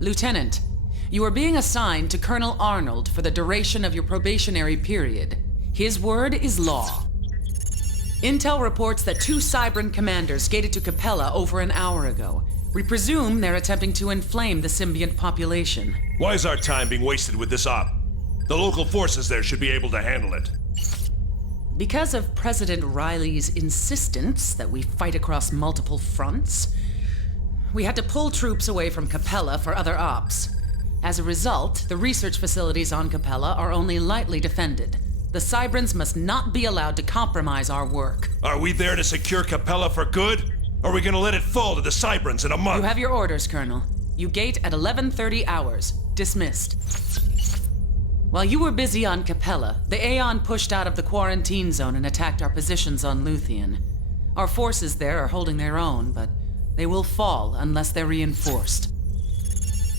Lieutenant, you are being assigned to Colonel Arnold for the duration of your probationary period. His word is law. Intel reports that 2 Cybran commanders gated to Capella over an hour ago. We presume they're attempting to inflame the symbiont population. Why is our time being wasted with this op? The local forces there should be able to handle it. Because of President Riley's insistence that we fight across multiple fronts, we had to pull troops away from Capella for other ops. As a result, the research facilities on Capella are only lightly defended. The Cybrans must not be allowed to compromise our work. Are we there to secure Capella for good? Or are we gonna let it fall to the Cybrans in a month? You have your orders, Colonel. You gate at 11:30 hours. Dismissed. While you were busy on Capella, the Aeon pushed out of the quarantine zone and attacked our positions on Luthien. Our forces there are holding their own, but they will fall unless they're reinforced.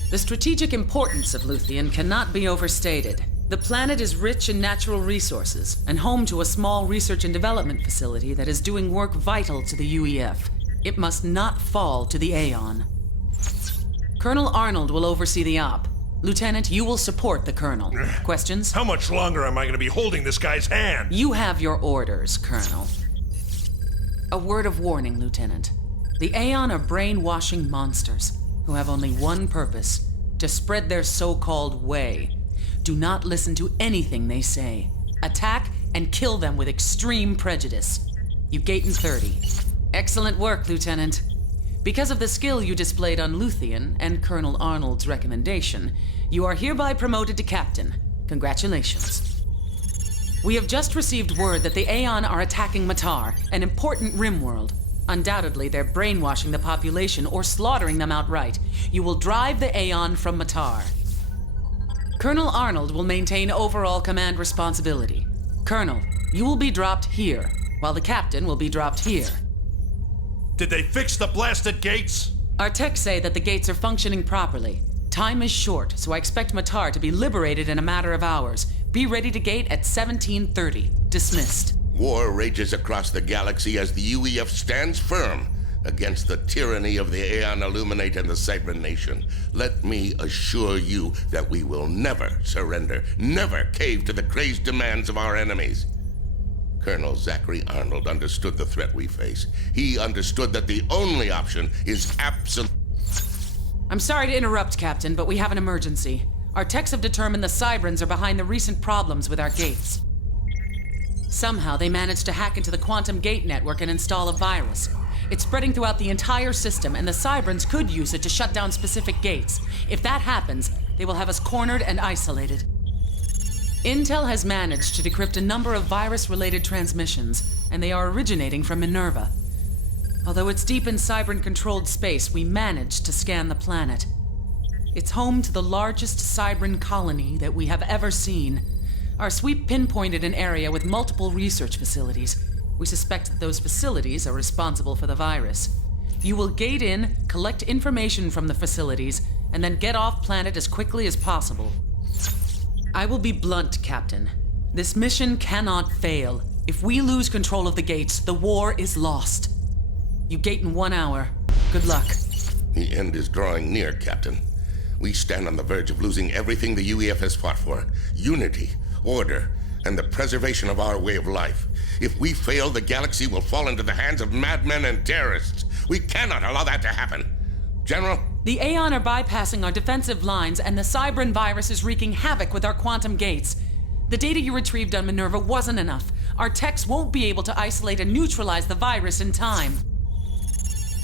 The strategic importance of Luthien cannot be overstated. The planet is rich in natural resources and home to a small research and development facility that is doing work vital to the UEF. It must not fall to the Aeon. Colonel Arnold will oversee the op. Lieutenant, you will support the Colonel. Questions? How much longer am I going to be holding this guy's hand? You have your orders, Colonel. A word of warning, Lieutenant. The Aeon are brainwashing monsters who have only one purpose: to spread their so-called way. Do not listen to anything they say. Attack and kill them with extreme prejudice. You gate in 30. Excellent work, Lieutenant. Because of the skill you displayed on Luthien and Colonel Arnold's recommendation, you are hereby promoted to Captain. Congratulations. We have just received word that the Aeon are attacking Matar, an important rim world. Undoubtedly, they're brainwashing the population or slaughtering them outright. You will drive the Aeon from Matar. Colonel Arnold will maintain overall command responsibility. Colonel, you will be dropped here, while the Captain will be dropped here. Did they fix the blasted gates? Our techs say that the gates are functioning properly. Time is short, so I expect Matar to be liberated in a matter of hours. Be ready to gate at 17:30. Dismissed. War rages across the galaxy as the UEF stands firm against the tyranny of the Aeon Illuminate and the Cybran Nation. Let me assure you that we will never surrender, never cave to the crazed demands of our enemies. Colonel Zachary Arnold understood the threat we face. He understood that the only option is absolute. I'm sorry to interrupt, Captain, but we have an emergency. Our techs have determined the Cybrans are behind the recent problems with our gates. Somehow they managed to hack into the quantum gate network and install a virus. It's spreading throughout the entire system, and the Cybrans could use it to shut down specific gates. If that happens, they will have us cornered and isolated. Intel has managed to decrypt a number of virus-related transmissions, and they are originating from Minerva. Although it's deep in Cybran-controlled space, we managed to scan the planet. It's home to the largest Cybran colony that we have ever seen. Our sweep pinpointed an area with multiple research facilities. We suspect that those facilities are responsible for the virus. You will gate in, collect information from the facilities, and then get off planet as quickly as possible. I will be blunt, Captain. This mission cannot fail. If we lose control of the gates, the war is lost. You gate in 1 hour. Good luck. The end is drawing near, Captain. We stand on the verge of losing everything the UEF has fought for. Unity, order, and the preservation of our way of life. If we fail, the galaxy will fall into the hands of madmen and terrorists. We cannot allow that to happen. General? The Aeon are bypassing our defensive lines, and the Cybran virus is wreaking havoc with our quantum gates. The data you retrieved on Minerva wasn't enough. Our techs won't be able to isolate and neutralize the virus in time.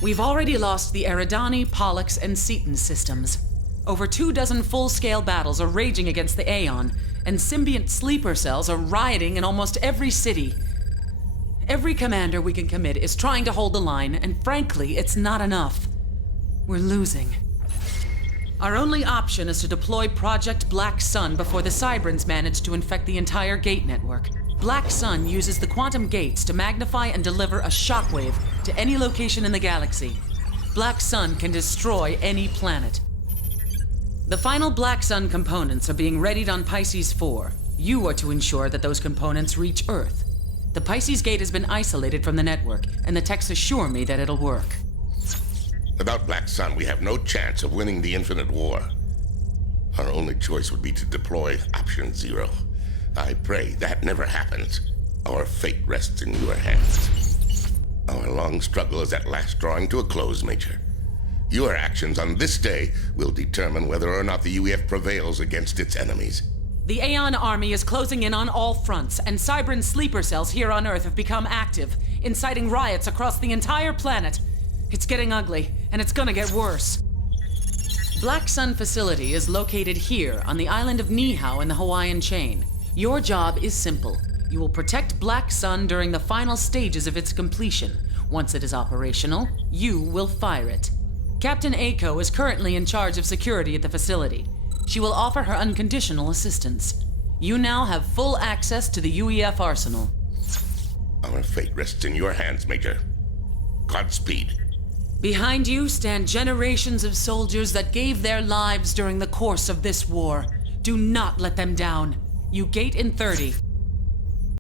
We've already lost the Eridani, Pollux, and Cetan systems. Over 24 full-scale battles are raging against the Aeon, and symbiont sleeper cells are rioting in almost every city. Every commander we can commit is trying to hold the line, and frankly, it's not enough. We're losing. Our only option is to deploy Project Black Sun before the Cybrans manage to infect the entire gate network. Black Sun uses the quantum gates to magnify and deliver a shockwave to any location in the galaxy. Black Sun can destroy any planet. The final Black Sun components are being readied on Pisces 4. You are to ensure that those components reach Earth. The Pisces gate has been isolated from the network, and the techs assure me that it'll work. Without Black Sun, we have no chance of winning the Infinite War. Our only choice would be to deploy Option Zero. I pray that never happens. Our fate rests in your hands. Our long struggle is at last drawing to a close, Major. Your actions on this day will determine whether or not the UEF prevails against its enemies. The Aeon army is closing in on all fronts, and Cybran sleeper cells here on Earth have become active, inciting riots across the entire planet. It's getting ugly, and it's gonna get worse. Black Sun facility is located here on the island of Niihau in the Hawaiian chain. Your job is simple. You will protect Black Sun during the final stages of its completion. Once it is operational, you will fire it. Captain Aiko is currently in charge of security at the facility. She will offer her unconditional assistance. You now have full access to the UEF arsenal. Our fate rests in your hands, Major. Godspeed. Behind you stand generations of soldiers that gave their lives during the course of this war. Do not let them down. You gate in 30.